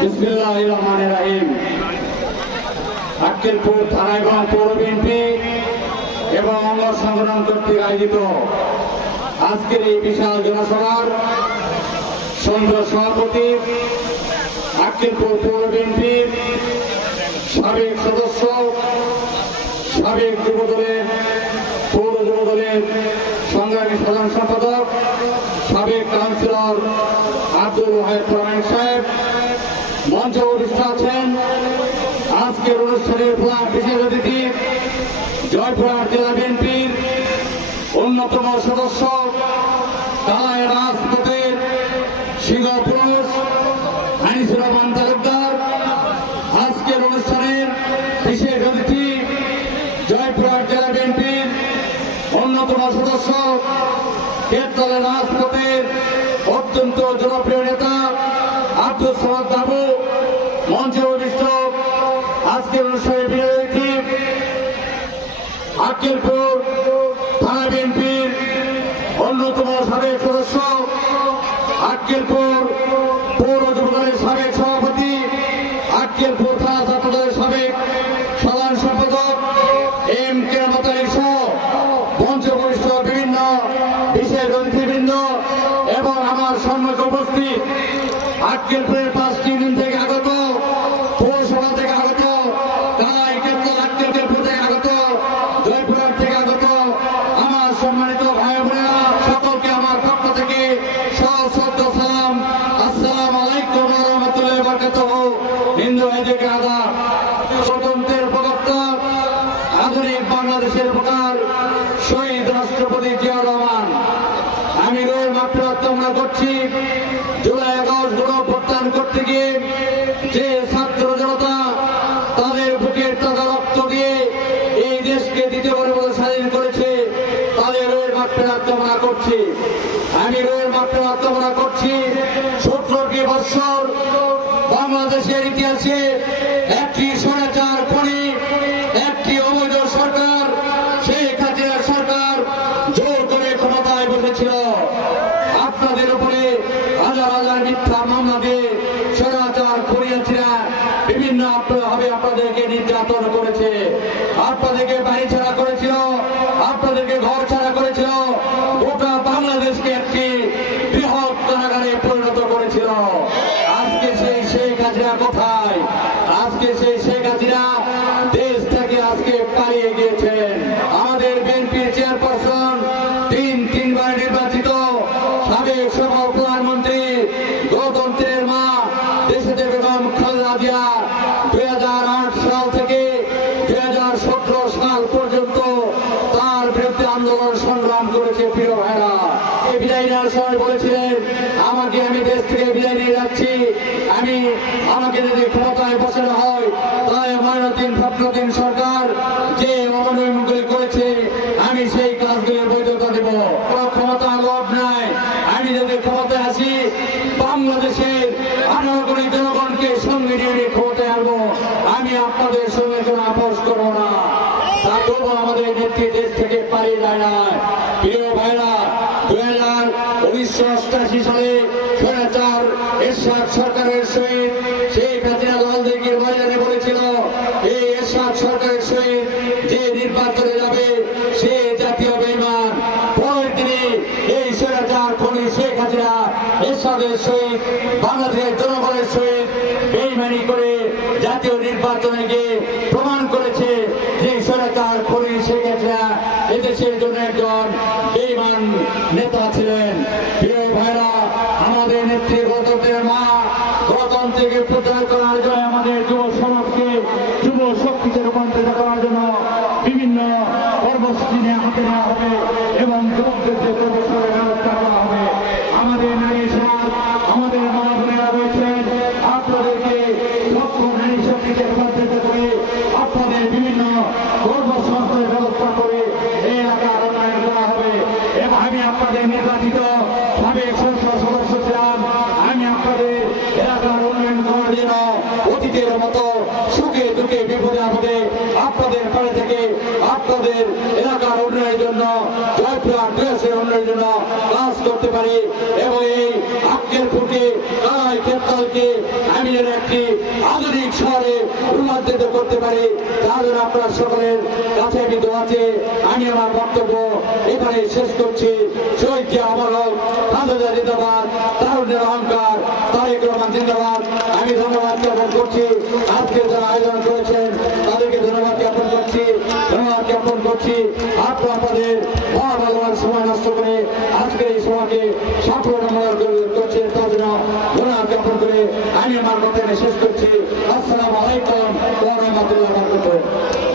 বিসমিল্লাহ রহমান রাহিম আক্কেলপুর থানা এবং পৌর বিএনপি এবং অঙ্গ সংগঠন কর্তৃক আয়োজিত আজকের এই বিশাল জনসভার সুন্দর সভাপতি আক্কেলপুর পৌর বিএনপির সাবেক সদস্য, সাবেক যুবদলের, পৌর যুবদলের সংগ্রামী সাধারণ সম্পাদক, সাবেক কাউন্সিলর আব্দুল ওয়াহেদ সাহেব মঞ্চে অধিষ্ঠ আছেন আজকের অনুষ্ঠানের বিশেষ অতিথি, জয়পুরহাট জেলা বিএনপির অন্যতম সদস্য কালায় রাজপথের সিংহ পুরুষ আনিসুর রহমান তালুকদার। আজকের অনুষ্ঠানের বিশেষ অতিথি, জয়পুরহাট জেলা বিএনপির অন্যতম সদস্য কেরতলের রাজপথের অত্যন্ত জনপ্রিয় নেতা আব্দুল সালাদ বাবু। বিজয় অতিথি আক্কেলপুর থানা বিএনপির অন্যতম সাবেক সদস্য আক্কেলপুর পৌর যুবদলের সাবেক সভাপতি আক্কেলপুর থানা ছাত্র দলের সাবেক সাধারণ সম্পাদক এম কে মাতালি সহ মঞ্চে বরিষ্ঠ বিভিন্ন বিশেষ অতিথিবৃন্দ এবং আমার সম্মুখে উপস্থিত আক্কেলপুরের পাঁচটি ইউনিয়ন থেকে আগত পৌরসভা থেকে আগত কালাই কেতল আক্কেলপুর থেকে আগত জয়পুরহাট থেকে আগত আমার সম্মানিত ভাই বোনেরা সকলকে আমার পক্ষ থেকে সশ্রদ্ধ সালাম আসসালাম আলাইকুম রহমতুল্লাহ বরকাত হিন্দু স্বতন্ত্রের প্রবক্তা, আধুনিক বাংলাদেশের প্রকার শহীদ রাষ্ট্রপতি জিয়া রহমান। আমি রোল মাত্র কামনা করছি। জুলাই আগস্ট গণপ্রত্যান করতে গিয়ে যে ছাত্র জনতা তাদের বুকের তাজা রক্ত দিয়ে এই দেশকে দ্বিতীয়বারের মতো স্বাধীন করেছে, তাদের রোয়ের মাত্রা কামনা করছি। আমি রোয়ের মাত্রা কামনা করছি। একটি খনি একটি অবৈধ সরকার সরকার জোর করে ক্ষমতায় বসেছিল। আপনাদের উপরে হাজার হাজার মিথ্যা মামলা দিয়ে স্বৈরাচার বিভিন্ন ভাবে আপনাদেরকে নির্যাতন করেছে। আপনাদেরকে বাড়ি ছাড়া করেছিল। আপনাদেরকে ঘর ছাড়া করেছিল গোটা বাংলাদেশকে একটি বৃহৎ কারাগারে পরিণত করেছিল আজকে সেই শেখ হাসিনা কোথায় আজকে সেই দেশ থেকে আজকে পালিয়ে গিয়েছেন। আমাদের বিএনপির চেয়ারপারসন, তিন, তিনবার নির্বাচিত সাবেক সহ প্রধানমন্ত্রী গণতন্ত্রের মা, দেশের বেগম খালেদা জিয়া, দুই সাল থেকে দু হাজার সতেরো সাল পর্যন্ত তার বিরুদ্ধে আন্দোলন সংগ্রাম করেছে প্রিয় ভাইরা। এই বিদায় নেওয়ার সময় বলেছিলেন, আমাকে আমি দেশ থেকে বিদায় নিয়ে যাচ্ছি। আমি, আমাকে যদি ক্ষমতায় বসানো হয় ময়নাদিন ফখরুদ্দিন সরকার যে অবনয়নগুলি করেছে, আমি সেই কাজগুলির বৈধতা দেব। কোনো ক্ষমতা লোভ নাই। আমি যদি ক্ষমতায় আসি বাংলাদেশের আঠারো কোটি জনগণকে সঙ্গে নিয়ে ক্ষমতায় আনব আমি আপনাদের সঙ্গে কোনো আপোষ করব না। তা আমাদের নেত্রী দেশ থেকে পালিয়ে যায় না। প্রিয় ভাইরা দুই হাজার উনিশশো অষ্টাশি সালে স্বৈরাচার সরকারের সহিত শেখ হাসিনা লাল দিঘির ময়দানে বলেছিল এই এরশাদ সরকারের সহিত যে নির্বাচনে যাবে সে জাতীয় বেইমান। পরের দিনে এই স্বৈরাচার খনি শেখ হাসিনা এরশাদের সহিত, বাংলাদেশের জনগণের সহিত বেইমানি করে জাতীয় নির্বাচনে গিয়ে প্রমাণ করেছে যে স্বৈরাচার খনি শেখ হাসিনা এদেশের জন্য একজন বেইমান নেতা ছিলেন। প্রিয় ভাইরা আমাদের নেত্রী গণতন্ত্রের মা গণতন্ত্রকে প্রচার করার জন্য আমাদের যুব সমাজকে যুব শক্তিতে রূপান্তরিত করার জন্য বিভিন্ন নেওয়া হাতে নেওয়া হবে এবং যুবকদেরকে কর্মসূচির ব্যবস্থা করা হবে, আমাদের নারী সমাজ, আমাদের মা বোনেরা রয়েছেন। আপনাদেরকে লক্ষ্য নারী শক্তিতে রূপান্তরিত করে আপনাদের বিভিন্ন কর্মসংস্থানের ব্যবস্থা করে এই এলাকার উন্নয়ন করা হবে। এবং আমি আপনাদের নির্বাচিত সাবেক সংসদ সদস্য ছিলাম। আমি আপনাদের এলাকার উন্নয়ন করার জন্য অতীতের মতো সুখে দুঃখে বিপদে আপদে, আপনাদের পাড়ে থেকে আপনাদের জয়পুরহাট দেশের উন্নয়নের জন্য কাজ করতে পারি এবং এই আক্কেলপুরকে কানাই কেতালকে আমি যেন একটি আধুনিক শহরে রূপান্তরিত করতে পারি। তার জন্য আপনার সকলের কাছে আমি দোয়াতে আমি আমার বক্তব্য এখানে শেষ করছি। শহীদ আমার হোক খালেদা জিন্দাবাদ, তারুণ্যের অহংকার, তারেক রহমান জিন্দাবাদ। আমি ধন্যবাদ জ্ঞাপন করছি। আজকে যারা আয়োজন করেছেন আজকে এই সভাকে সাফল্যমূলক করছে তার জন্য ধন্যবাদ জ্ঞাপন করে আমি আমার কথা শেষ করছি। আসসালামু আলাইকুম ওয়া রাহমাতুল্লাহি